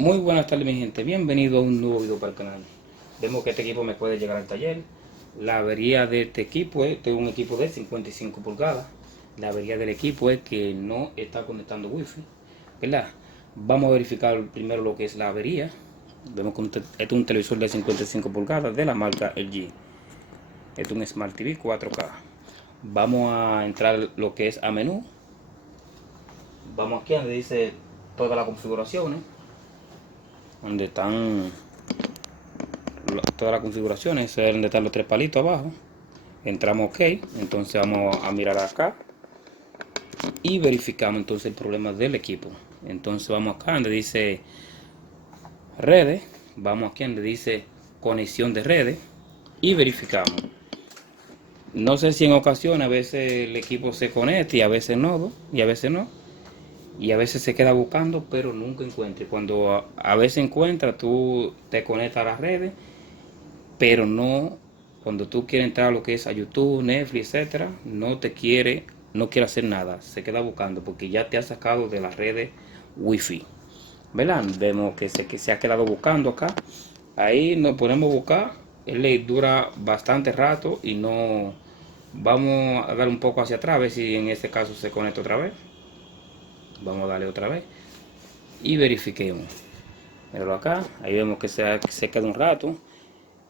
Muy buenas tardes mi gente, bienvenido a un nuevo video para el canal. Vemos que este equipo me puede llegar al taller. La avería de este equipo es un equipo de 55 pulgadas. La avería del equipo es que no está conectando wifi, ¿verdad? Vamos a verificar primero lo que es la avería. Vemos que este es un televisor de 55 pulgadas de la marca LG. Este es un Smart TV 4K. Vamos a entrar lo que es a menú. Vamos aquí donde dice todas las configuraciones, donde están todas las configuraciones, es donde están los tres palitos abajo. Entramos OK, entonces vamos a mirar acá y verificamos entonces el problema del equipo. Entonces vamos acá donde dice redes, vamos aquí donde dice conexión de redes y verificamos. No sé si en ocasiones a veces el equipo se conecta y a veces no, y a veces no, y a veces se queda buscando pero nunca encuentra. Cuando a veces encuentra, tú te conectas a las redes, pero no, cuando tú quieres entrar a lo que es a YouTube, Netflix, etcétera, no quiere hacer nada, se queda buscando porque ya te ha sacado de las redes wifi, ¿verdad? Vemos que se ha quedado buscando acá. Ahí nos ponemos a buscar, él le dura bastante rato y no. Vamos a dar un poco hacia atrás, a ver si en este caso se conecta otra vez. Vamos a darle otra vez y verifiquemos. Míralo acá, ahí vemos que se queda un rato.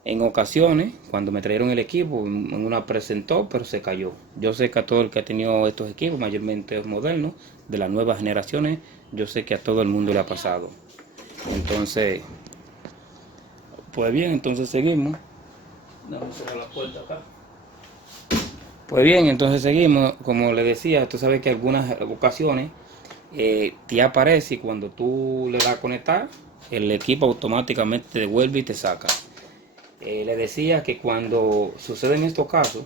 En ocasiones, cuando me trajeron el equipo, en una presentó, pero se cayó. Yo sé que a todo el que ha tenido estos equipos, mayormente modernos, de las nuevas generaciones, yo sé que a todo el mundo le ha pasado. Entonces, pues bien, entonces seguimos. Vamos a cerrar la puerta acá. Pues bien, entonces seguimos. Como le decía, tú sabes que algunas ocasiones te aparece y cuando tú le das a conectar, el equipo automáticamente te devuelve y te saca. Le decía que cuando suceden estos casos,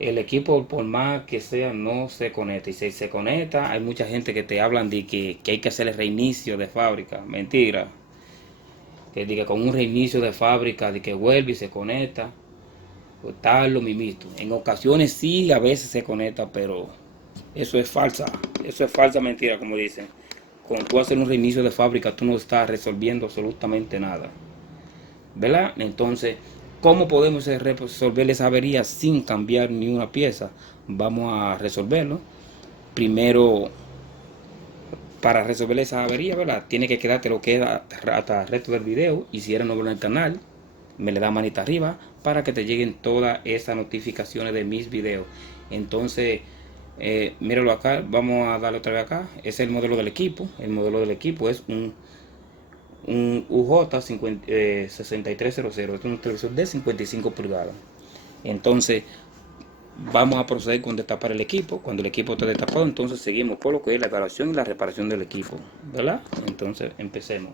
el equipo por más que sea no se conecta, y si se conecta hay mucha gente que te hablan de que hay que hacer el reinicio de fábrica. Mentira, que diga con un reinicio de fábrica de que vuelve y se conecta, pues está lo mismito. En ocasiones sí, a veces se conecta, pero eso es falsa mentira, como dicen. Cuando tú haces un reinicio de fábrica tú no estás resolviendo absolutamente nada, ¿verdad? Entonces, ¿cómo podemos resolver esa avería sin cambiar ni una pieza? Vamos a resolverlo. Primero, para resolver esa avería, ¿verdad? Tiene que quedarte lo que es hasta el resto del video. Y si eres nuevo en el canal, me le da manita arriba para que te lleguen todas esas notificaciones de mis videos. Entonces, míralo acá, vamos a darle otra vez acá. Ese es el modelo del equipo. El modelo del equipo es un UJ 6300. Este es un televisor de 55 pulgadas. Entonces vamos a proceder con destapar el equipo. Cuando el equipo esté destapado, entonces seguimos con lo que es la evaluación y la reparación del equipo, ¿verdad? Entonces empecemos.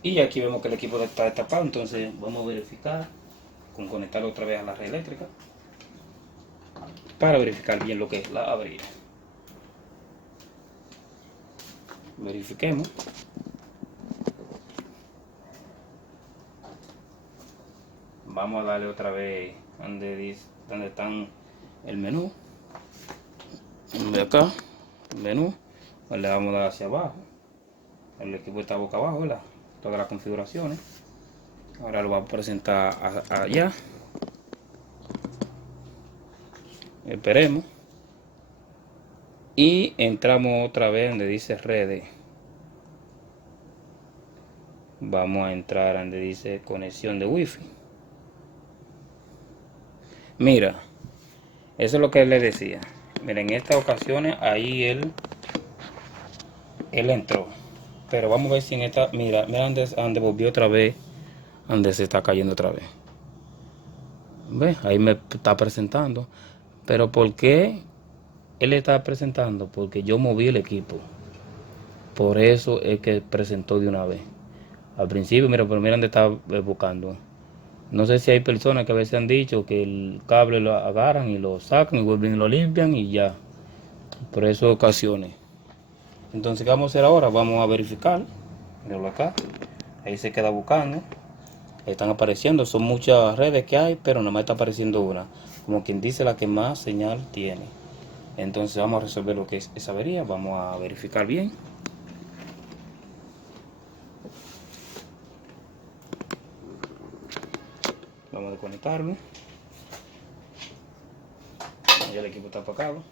Y aquí vemos que el equipo está destapado. Entonces vamos a verificar con conectarlo otra vez a la red eléctrica para verificar bien lo que es la avería. Verifiquemos. Vamos a darle otra vez donde están el menú. De acá, el menú. Pues le vamos a dar hacia abajo. El equipo está boca abajo, ¿verdad? Todas las configuraciones. Ahora lo vamos a presentar allá. Esperemos. Y entramos otra vez donde dice redes. Vamos a entrar donde dice conexión de wifi. Mira, eso es lo que le decía. Mira, en estas ocasiones ahí él entró. Pero vamos a ver si en esta, mira donde volvió otra vez, donde se está cayendo otra vez. ¿Ves? Ahí me está presentando. Pero ¿por qué él está presentando? Porque yo moví el equipo. Por eso es que presentó de una vez. Al principio, mira, pero mira donde está buscando. No sé si hay personas que a veces han dicho que el cable lo agarran y lo sacan y vuelven y lo limpian y ya. Por eso ocasiones. Entonces, ¿qué vamos a hacer ahora? Vamos a verificar. Míralo acá. Ahí se queda buscando. Están apareciendo. Son muchas redes que hay, pero nada más está apareciendo una. Como quien dice, la que más señal tiene. Entonces vamos a resolver lo que es esa avería, vamos a verificar bien. Vamos a desconectarlo. Ya el equipo está apagado.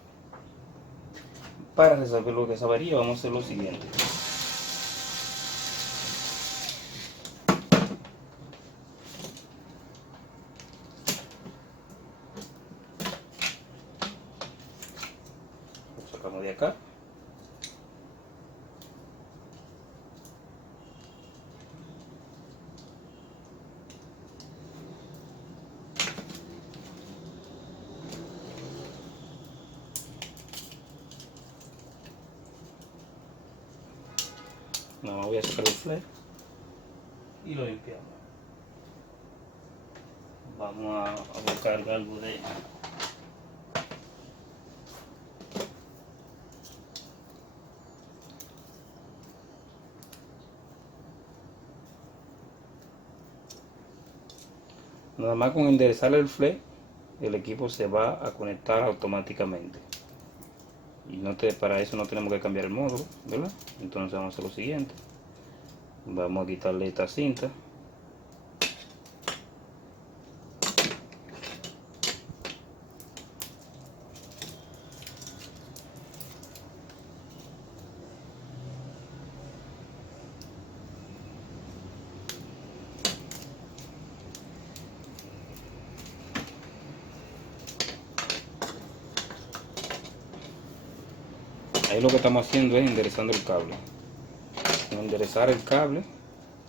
Para resolver lo que es esa avería vamos a hacer lo siguiente. Lo sacamos de acá. No, voy a sacar el flare y lo limpiamos. Vamos a buscar algo de nada más con enderezar el flare, el equipo se va a conectar automáticamente. Y para eso no tenemos que cambiar el módulo, ¿verdad? Entonces vamos a hacer lo siguiente. Vamos a quitarle esta cinta. Ahí lo que estamos haciendo es enderezando el cable. Enderezar el cable.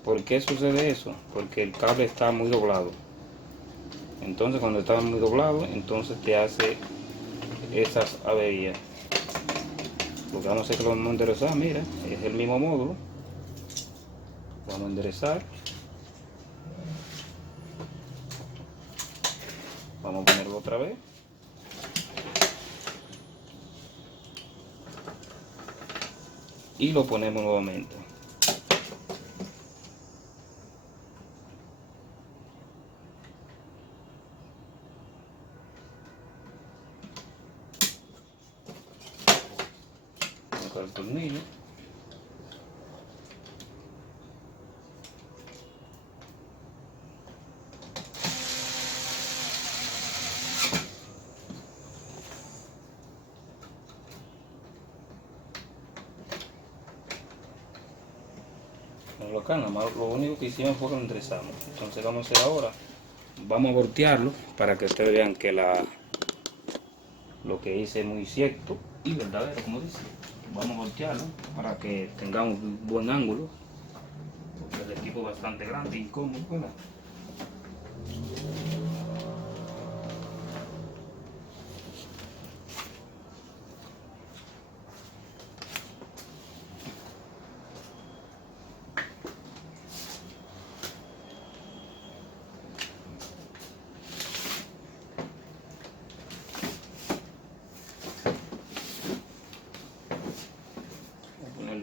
¿Por qué sucede eso? Porque el cable está muy doblado. Entonces cuando está muy doblado, entonces te hace esas averías. Lo que vamos a hacer es que lo vamos a enderezar, mira, es el mismo módulo. Vamos a enderezar. Vamos a ponerlo otra vez. Y lo ponemos nuevamente. Buscar el tornillo. Acá nada más lo único que hicimos fue que lo enderezamos. Entonces vamos a hacer ahora, vamos a voltearlo para que ustedes vean que lo que hice es muy cierto y verdadero, como dice. Vamos a voltearlo para que tengamos un buen ángulo, porque el equipo es bastante grande y incómodo, ¿verdad?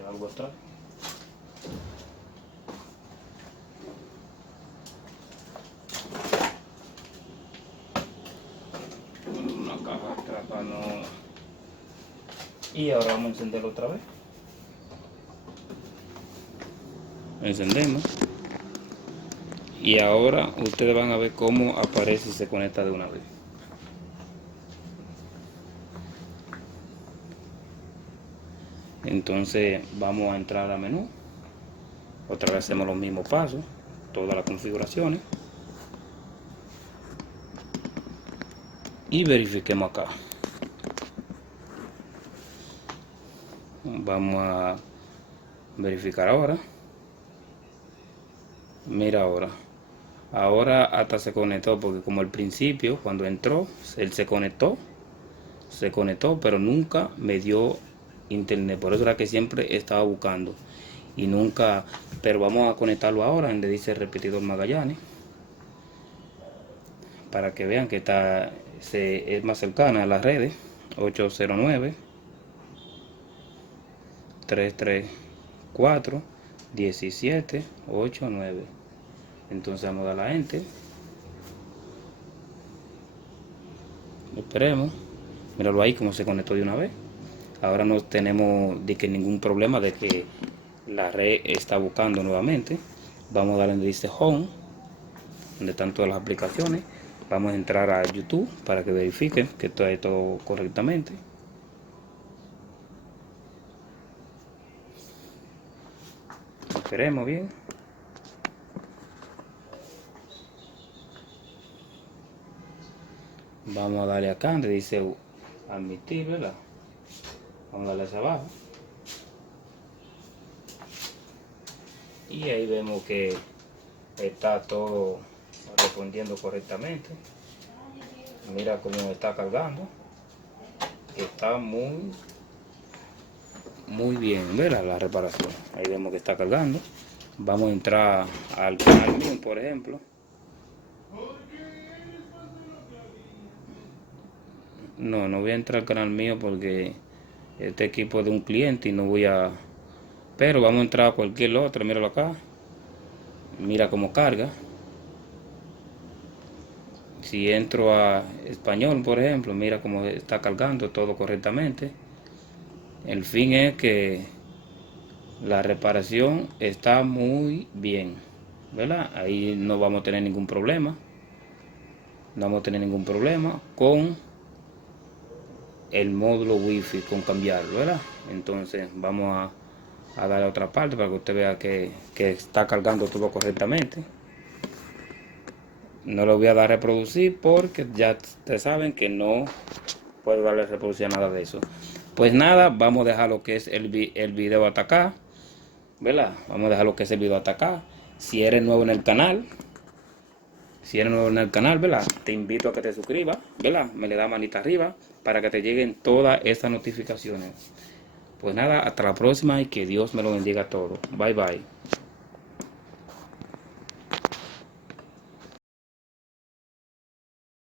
Algo atrás. Una caja atrás para no. Y ahora vamos a encenderlo otra vez. Encendemos. Y ahora ustedes van a ver cómo aparece y se conecta de una vez. Entonces vamos a entrar a menú. Otra vez hacemos los mismos pasos, todas las configuraciones. Y verifiquemos acá. Vamos a verificar ahora. Mira ahora. Ahora hasta se conectó, porque como al principio cuando entró, él se conectó, pero nunca me dio internet. Por eso era que siempre estaba buscando y nunca. Pero vamos a conectarlo ahora donde dice repetidor Magallanes, para que vean que es más cercana a las redes. 809 334 1789. Entonces vamos a dar la enter. Esperemos. Míralo ahí como se conectó de una vez. Ahora no tenemos de que ningún problema de que la red está buscando nuevamente. Vamos a darle donde dice Home, donde están todas las aplicaciones. Vamos a entrar a YouTube para que verifiquen que está todo correctamente. Esperemos bien. Vamos a darle acá donde dice admitir, ¿verdad? Vamos a darle hacia abajo. Y ahí vemos que está todo respondiendo correctamente. Mira cómo está cargando. Está muy bien, ¿verdad? La reparación. Ahí vemos que está cargando. Vamos a entrar al canal mío, por ejemplo. No voy a entrar al canal mío porque este equipo es de un cliente y no voy a... Pero vamos a entrar a cualquier otro, míralo acá. Mira cómo carga. Si entro a español, por ejemplo, mira cómo está cargando todo correctamente. El fin es que la reparación está muy bien, ¿verdad? Ahí no vamos a tener ningún problema. No vamos a tener ningún problema con el módulo wifi, con cambiarlo, ¿verdad? Entonces vamos a dar a otra parte para que usted vea que está cargando todo correctamente. No lo voy a dar a reproducir porque ya ustedes saben que no puedo darle a reproducir nada de eso. Pues nada, vamos a dejar lo que es el video hasta acá, ¿verdad? Vamos a dejar lo que es el video hasta acá. Si eres nuevo en el canal, ¿verdad? Te invito a que te suscribas, ¿verdad? Me le da manita arriba para que te lleguen todas estas notificaciones. Pues nada, hasta la próxima y que Dios me lo bendiga a todos. Bye bye.